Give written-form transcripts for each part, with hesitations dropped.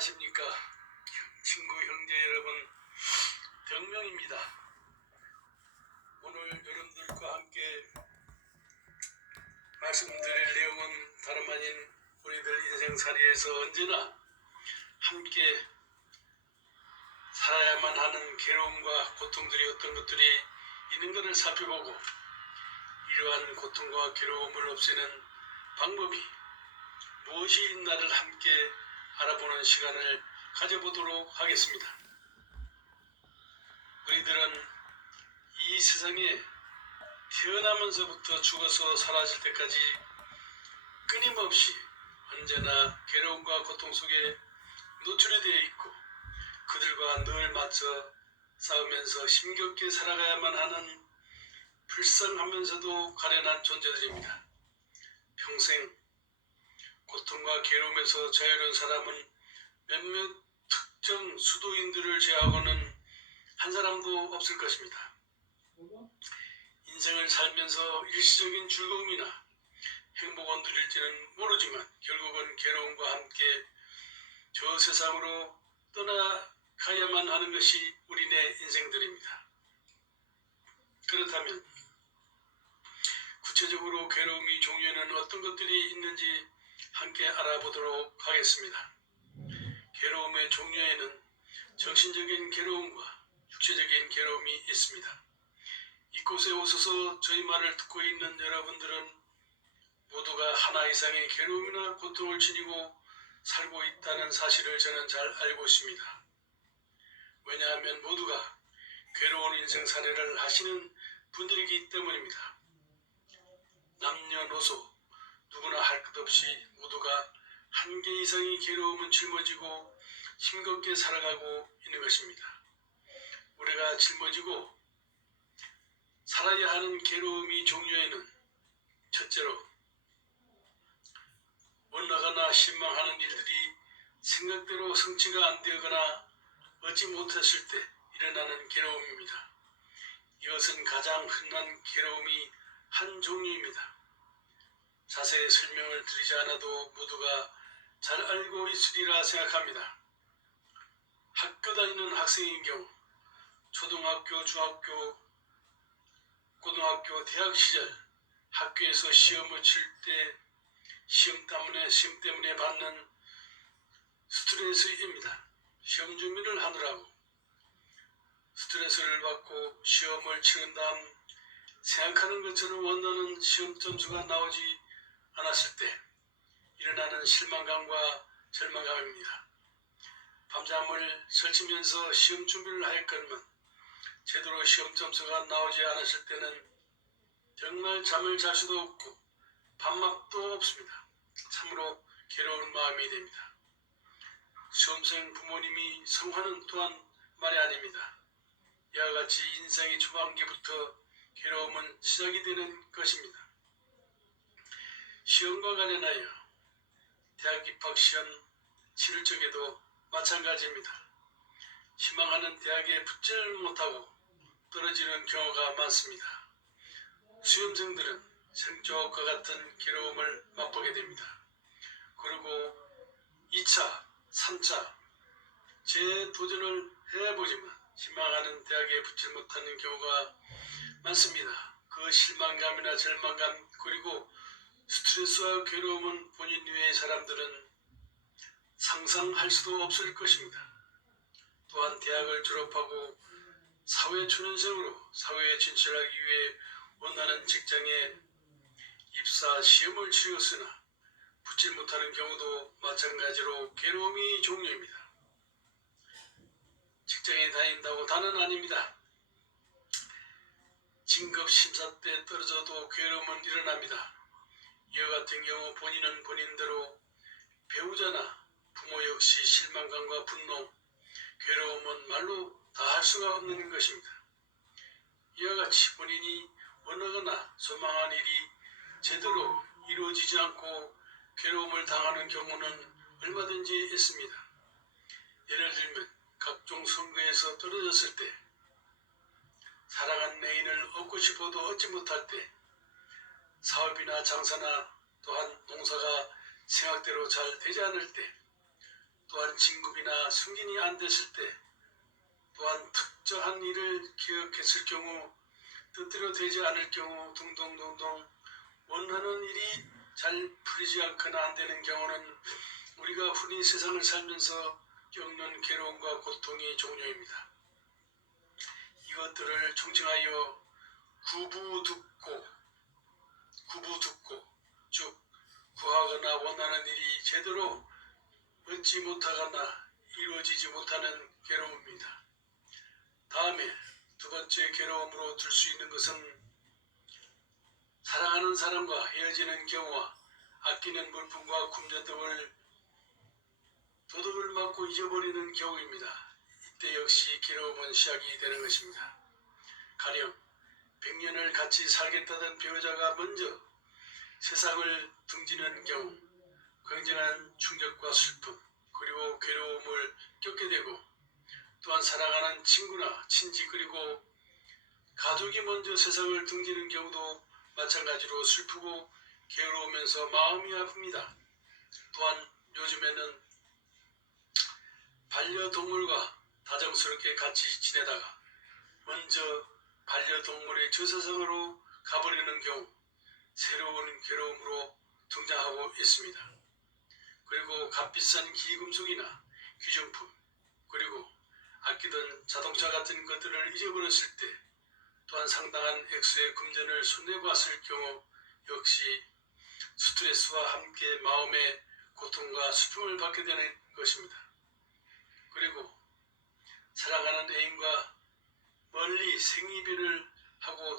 안녕하십니까. 친구 형제 여러분, 병명입니다. 오늘 여러분들과 함께 말씀드릴 내용은 다름 아닌 우리들 인생살이에서 언제나 함께 살아야만 하는 괴로움과 고통들이 어떤 것들이 있는 것을 살펴보고 이러한 고통과 괴로움을 없애는 방법이 무엇이 있나를 함께 알아보는 시간을 가져보도록 하겠습니다. 우리들은 이 세상에 태어나면서부터 죽어서 사라질 때까지 끊임없이 언제나 괴로움과 고통 속에 노출이 되어 있고 그들과 늘 맞서 싸우면서 힘겹게 살아가야만 하는 불쌍하면서도 가련한 존재들입니다. 평생 고통과 괴로움에서 자유로운 사람은 몇몇 특정 수도인들을 제외하고는 한 사람도 없을 것입니다. 인생을 살면서 일시적인 즐거움이나 행복을 누릴지는 모르지만 결국은 괴로움과 함께 저 세상으로 떠나가야만 하는 것이 우리네 인생들입니다. 그렇다면 구체적으로 괴로움이 종류에는 어떤 것들이 있는지 함께 알아보도록 하겠습니다. 괴로움의 종류에는 정신적인 괴로움과 육체적인 괴로움이 있습니다. 이곳에 오셔서 저희 말을 듣고 있는 여러분들은 모두가 하나 이상의 괴로움이나 고통을 지니고 살고 있다는 사실을 저는 잘 알고 있습니다. 왜냐하면 모두가 괴로운 인생살이를 하시는 분들이기 때문입니다. 남녀노소 누구나 할 것 없이 모두가 한 개 이상의 괴로움은 짊어지고 힘겹게 살아가고 있는 것입니다. 우리가 짊어지고 살아야 하는 괴로움이 종류에는 첫째로 원하거나 실망하는 일들이 생각대로 성취가 안 되거나 얻지 못했을 때 일어나는 괴로움입니다. 이것은 가장 흔한 괴로움이 한 종류입니다. 자세히 설명을 드리지 않아도 모두가 잘 알고 있으리라 생각합니다. 학교 다니는 학생인 경우 초등학교, 중학교, 고등학교, 대학 시절 학교에서 시험을 칠 때 시험 때문에 받는 스트레스입니다. 시험 준비를 하느라고 스트레스를 받고 시험을 치른 다음 생각하는 것처럼 원하는 시험 점수가 나오지 않았을 때 일어나는 실망감과 절망감입니다. 밤잠을 설치면서 시험 준비를 하였건만 제대로 시험 점수가 나오지 않았을 때는 정말 잠을 잘 수도 없고 밥맛도 없습니다. 참으로 괴로운 마음이 됩니다. 수험생 부모님이 성화는 또한 말이 아닙니다. 이와 같이 인생의 초반기부터 괴로움은 시작이 되는 것입니다. 시험과 관련하여 대학 입학 시험 치를 적에도 마찬가지입니다. 희망하는 대학에 붙지를 못하고 떨어지는 경우가 많습니다. 수험생들은 생초과 같은 괴로움을 맛보게 됩니다. 그리고 2차, 3차 재도전을 해보지만 희망하는 대학에 붙지 못하는 경우가 많습니다. 그 실망감이나 절망감 그리고 스트레스와 괴로움은 본인 외의 사람들은 상상할 수도 없을 것입니다. 또한 대학을 졸업하고 사회초년생으로 사회에 진출하기 위해 원하는 직장에 입사 시험을 치렀으나 붙지 못하는 경우도 마찬가지로 괴로움이 종류입니다. 직장에 다닌다고 다는 아닙니다. 진급심사 때 떨어져도 괴로움은 일어납니다. 이와 같은 경우 본인은 본인대로 배우자나 부모 역시 실망감과 분노, 괴로움은 말로 다 할 수가 없는 것입니다. 이와 같이 본인이 원하거나 소망한 일이 제대로 이루어지지 않고 괴로움을 당하는 경우는 얼마든지 있습니다. 예를 들면 각종 선거에서 떨어졌을 때, 사랑한 애인을 얻고 싶어도 얻지 못할 때, 사업이나 장사나 또한 농사가 생각대로 잘 되지 않을 때, 또한 진급이나 승진이 안 됐을 때, 또한 특정한 일을 기억했을 경우, 뜻대로 되지 않을 경우 등등등등 원하는 일이 잘 풀리지 않거나 안 되는 경우는 우리가 흔히 세상을 살면서 겪는 괴로움과 고통의 종류입니다. 이것들을 총칭하여 구부듣고, 즉 구하거나 원하는 일이 제대로 얻지 못하거나 이루어지지 못하는 괴로움입니다. 다음에 두 번째 괴로움으로 들 수 있는 것은 사랑하는 사람과 헤어지는 경우와 아끼는 물품과 금전 등을 도둑을 맞고 잊어버리는 경우입니다. 이때 역시 괴로움은 시작이 되는 것입니다. 가령 100년을 같이 살겠다던 배우자가 먼저 세상을 등지는 경우 굉장한 충격과 슬픔 그리고 괴로움을 겪게 되고, 또한 사랑하는 친구나 친지 그리고 가족이 먼저 세상을 등지는 경우도 마찬가지로 슬프고 괴로우면서 마음이 아픕니다. 또한 요즘에는 반려동물과 다정스럽게 같이 지내다가 먼저 반려동물의 저세상으로 가버리는 경우 새로운 괴로움으로 등장하고 있습니다. 그리고 값비싼 귀금속이나 귀중품 그리고 아끼던 자동차 같은 것들을 잊어버렸을 때, 또한 상당한 액수의 금전을 손해봤을 경우 역시 스트레스와 함께 마음의 고통과 슬픔을 받게 되는 것입니다. 그리고 사랑하는 애인과 멀리 생이별을 하고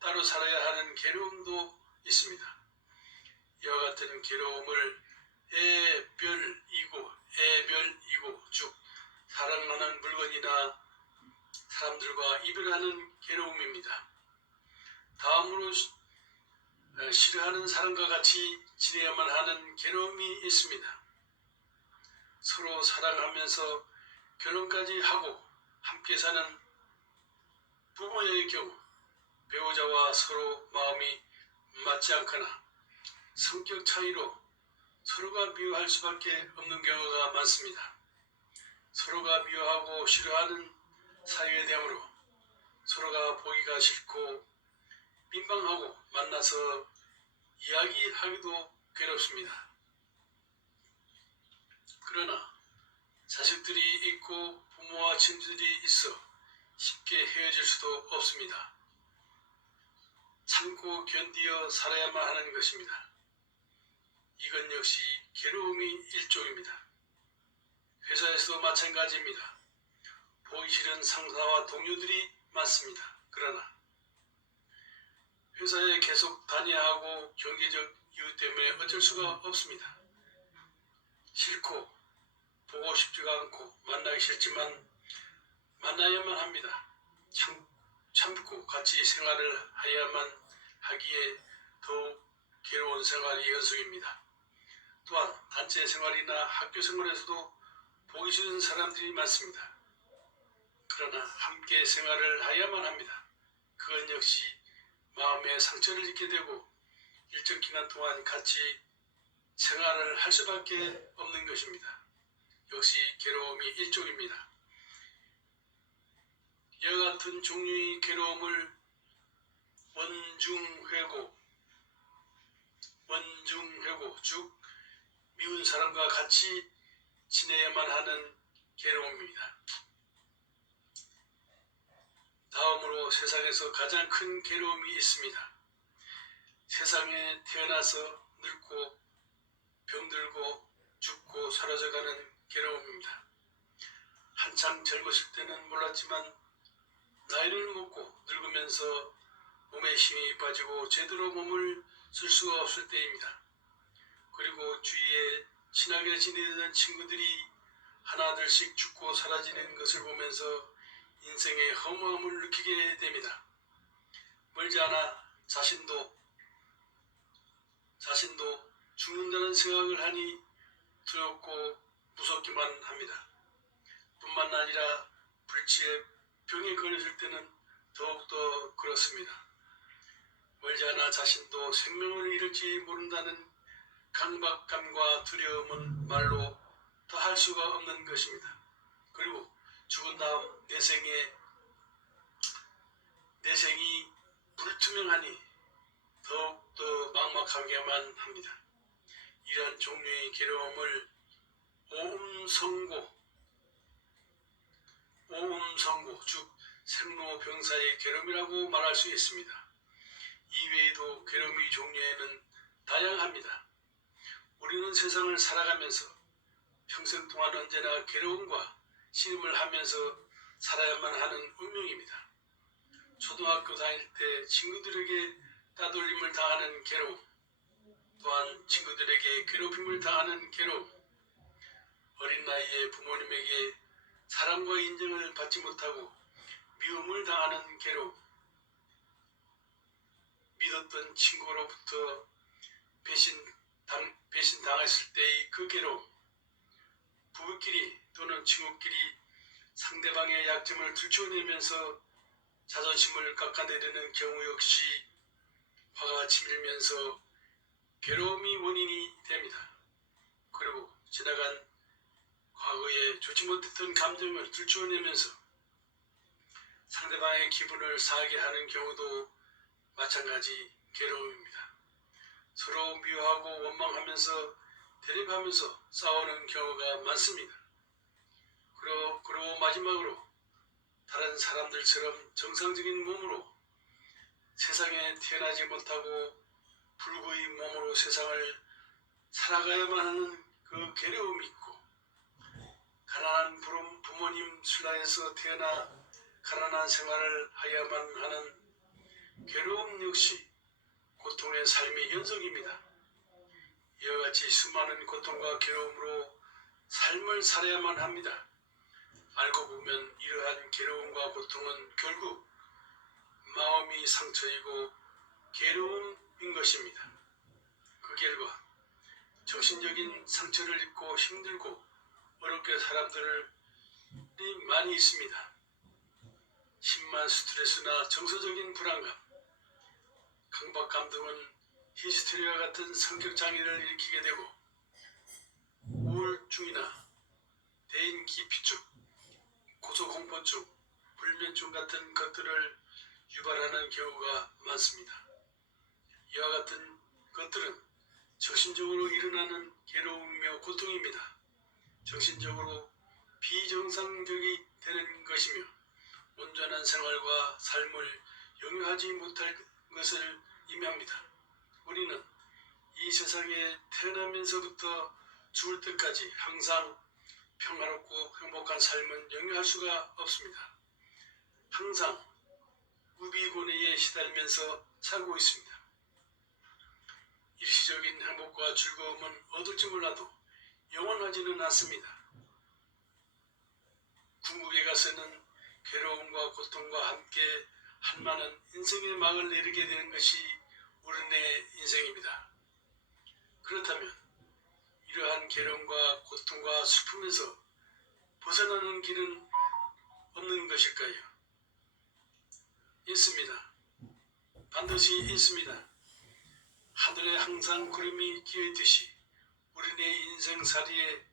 따로 살아야 하는 괴로움도 있습니다. 이와 같은 괴로움을 애별이고 즉 사랑하는 물건이나 사람들과 이별하는 괴로움입니다. 다음으로 싫어하는 사람과 같이 지내야만 하는 괴로움이 있습니다. 서로 사랑하면서 결혼까지 하고 함께 사는 부모의 경우 배우자와 서로 마음이 맞지 않거나 성격 차이로 서로가 미워할 수밖에 없는 경우가 많습니다. 서로가 미워하고 싫어하는 사이가 되므로 서로가 보기가 싫고 민망하고 만나서 이야기하기도 괴롭습니다. 그러나 자식들이 있고 부모와 친구들이 있어 쉽게 헤어질 수도 없습니다. 참고 견디어 살아야만 하는 것입니다. 이건 역시 괴로움의 일종입니다. 회사에서도 마찬가지입니다. 보기 싫은 상사와 동료들이 많습니다. 그러나 회사에 계속 다녀야 하고 경제적 이유 때문에 어쩔 수가 없습니다. 싫고 보고 싶지가 않고 만나기 싫지만 만나야만 합니다. 참고 같이 생활을 해야만 하기에 더욱 괴로운 생활이 연속입니다. 또한 단체 생활이나 학교 생활에서도 보기 싫은 사람들이 많습니다. 그러나 함께 생활을 해야만 합니다. 그건 역시 마음에 상처를 입게 되고 일정 기간 동안 같이 생활을 할 수밖에 없는 것입니다. 역시 괴로움이 일종입니다. 이와 같은 종류의 괴로움을 원중회고, 즉 미운 사람과 같이 지내야만 하는 괴로움입니다. 다음으로 세상에서 가장 큰 괴로움이 있습니다. 세상에 태어나서 늙고 병들고 죽고 사라져가는 괴로움입니다. 한창 젊었을 때는 몰랐지만 나이를 먹고 늙으면서 몸에 힘이 빠지고 제대로 몸을 쓸 수가 없을 때입니다. 그리고 주위에 친하게 지내던 친구들이 하나둘씩 죽고 사라지는 것을 보면서 인생의 허무함을 느끼게 됩니다. 멀지 않아 자신도 죽는다는 생각을 하니 두렵고 무섭기만 합니다. 뿐만 아니라 불치에 병에 걸렸을 때는 더욱더 그렇습니다. 멀지 않아 자신도 생명을 잃을지 모른다는 강박감과 두려움은 말로 더 할 수가 없는 것입니다. 그리고 죽은 다음 내생이 불투명하니 더욱더 막막하게만 합니다. 이러한 종류의 괴로움을 오음성고 즉 생로병사의 괴로움이라고 말할 수 있습니다. 이외에도 괴로움의 종류에는 다양합니다. 우리는 세상을 살아가면서 평생 동안 언제나 괴로움과 씨름을 하면서 살아야만 하는 운명입니다. 초등학교 다닐 때 친구들에게 따돌림을 당하는 괴로움, 또한 친구들에게 괴롭힘을 당하는 괴로움, 어린 나이에 부모님에게 사랑과 인정을 받지 못하고 미움을 당하는 괴로움, 믿었던 친구로부터 배신당했을 때의 그 괴로움, 부부끼리 또는 친구끼리 상대방의 약점을 들춰내면서 자존심을 깎아내리는 경우 역시 화가 치밀면서 괴로움이 원인이 됩니다. 그리고 지나간 과거에 좋지 못했던 감정을 들춰내면서 상대방의 기분을 상하게 하는 경우도 마찬가지 괴로움입니다. 서로 미워하고 원망하면서 대립하면서 싸우는 경우가 많습니다. 그리고 마지막으로 다른 사람들처럼 정상적인 몸으로 세상에 태어나지 못하고 불구의 몸으로 세상을 살아가야만 하는 그 괴로움이 있고, 가난한 부모님 신라에서 태어나 가난한 생활을 해야만 하는 괴로움 역시 고통의 삶의 연속입니다. 이와 같이 수많은 고통과 괴로움으로 삶을 살아야만 합니다. 알고 보면 이러한 괴로움과 고통은 결국 마음이 상처이고 괴로움인 것입니다. 그 결과 정신적인 상처를 입고 힘들고 어렵게 사람들이 많이 있습니다. 심한 스트레스나 정서적인 불안감, 강박감 등은 히스테리와 같은 성격 장애를 일으키게 되고 우울증이나 대인기피증, 고소공포증, 불면증 같은 것들을 유발하는 경우가 많습니다. 이와 같은 것들은 정신적으로 일어나는 괴로움이며 고통입니다. 정신적으로 비정상적이 되는 것이며 온전한 생활과 삶을 영위하지 못할 것을 의미합니다. 우리는 이 세상에 태어나면서부터 죽을 때까지 항상 평화롭고 행복한 삶은 영위할 수가 없습니다. 항상 우비고뇌에 시달리면서 살고 있습니다. 일시적인 행복과 즐거움은 얻을지 몰라도 영원하지는 않습니다. 궁극에 가서는 괴로움과 고통과 함께 한많은 인생의 막을 내리게 되는 것이 우리네 인생입니다. 그렇다면 이러한 괴로움과 고통과 슬픔에서 벗어나는 길은 없는 것일까요? 있습니다. 반드시 있습니다. 하늘에 항상 구름이 끼어있듯이 우리네 인생살이에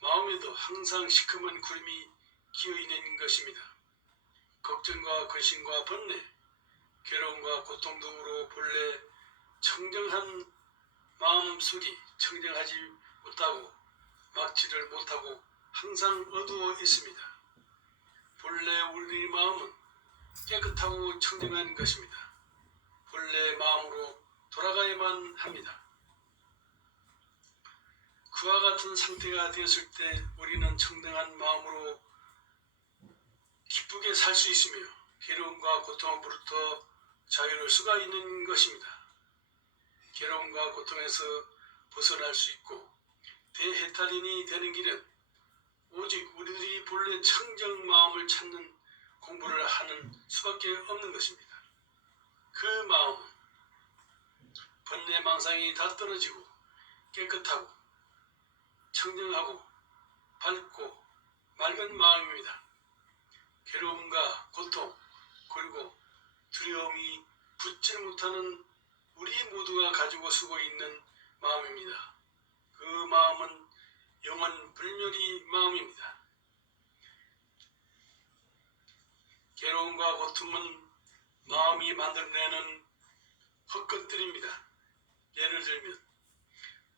마음에도 항상 시커먼 구름이 끼어있는 것입니다. 걱정과 근심과 번뇌, 괴로움과 고통 등으로 본래 청정한 마음속이 청정하지 못하고 막지를 못하고 항상 어두워 있습니다. 본래 우리 마음은 깨끗하고 청정한 것입니다. 본래 마음으로 돌아가야만 합니다. 그와 같은 상태가 되었을 때 우리는 청정한 마음으로 기쁘게 살 수 있으며 괴로움과 고통으로부터 자유로울 수가 있는 것입니다. 괴로움과 고통에서 벗어날 수 있고 대해탈인이 되는 길은 오직 우리들이 본래 청정 마음을 찾는 공부를 하는 수밖에 없는 것입니다. 그 마음은 번뇌 망상이 다 떨어지고 깨끗하고 청정하고 밝고 맑은 마음입니다. 괴로움과 고통 그리고 두려움이 붙지 못하는 우리 모두가 가지고 쓰고 있는 마음입니다. 그 마음은 영원 불멸이 마음입니다. 괴로움과 고통은 마음이 만들어내는 헛것들입니다. 예를 들면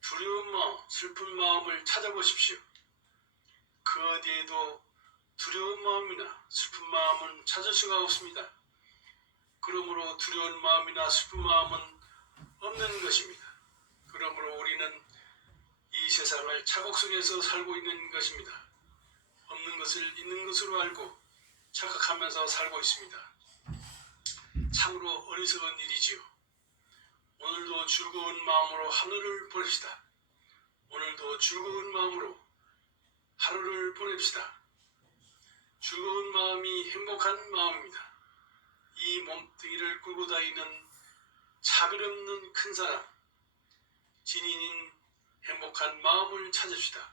두려운 마음, 슬픈 마음을 찾아보십시오. 그 어디에도 두려운 마음이나 슬픈 마음은 찾을 수가 없습니다. 그러므로 두려운 마음이나 슬픈 마음은 없는 것입니다. 그러므로 우리는 이 세상을 착각 속에서 살고 있는 것입니다. 없는 것을 있는 것으로 알고 착각하면서 살고 있습니다. 참으로 어리석은 일이지요. 오늘도 즐거운 마음으로 하늘을 보냅시다. 오늘도 즐거운 마음으로 하루를 보냅시다. 즐거운 마음이 행복한 마음입니다. 이 몸뚱이를 끌고 다니는 차별 없는 큰 사람, 진인인 행복한 마음을 찾읍시다.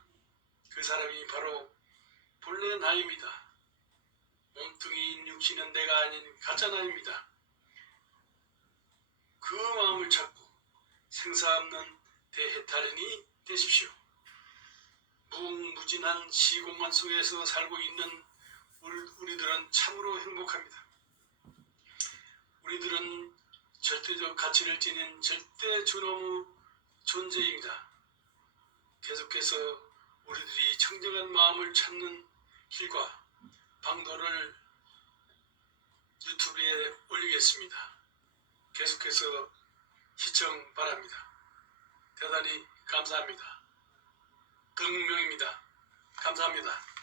그 사람이 바로 본래 나입니다. 몸뚱이인 육신은 내가 아닌 가짜 나입니다. 그 마음을 찾고 생사 없는 대해탈인이 되십시오. 무궁무진한 시공간 속에서 살고 있는 우리들은 참으로 행복합니다. 우리들은 절대적 가치를 지닌 절대 존엄의 존재입니다. 계속해서 우리들이 청정한 마음을 찾는 길과 방도를 유튜브에 올리겠습니다. 계속해서 시청 바랍니다. 대단히 감사합니다. 등명입니다. 감사합니다.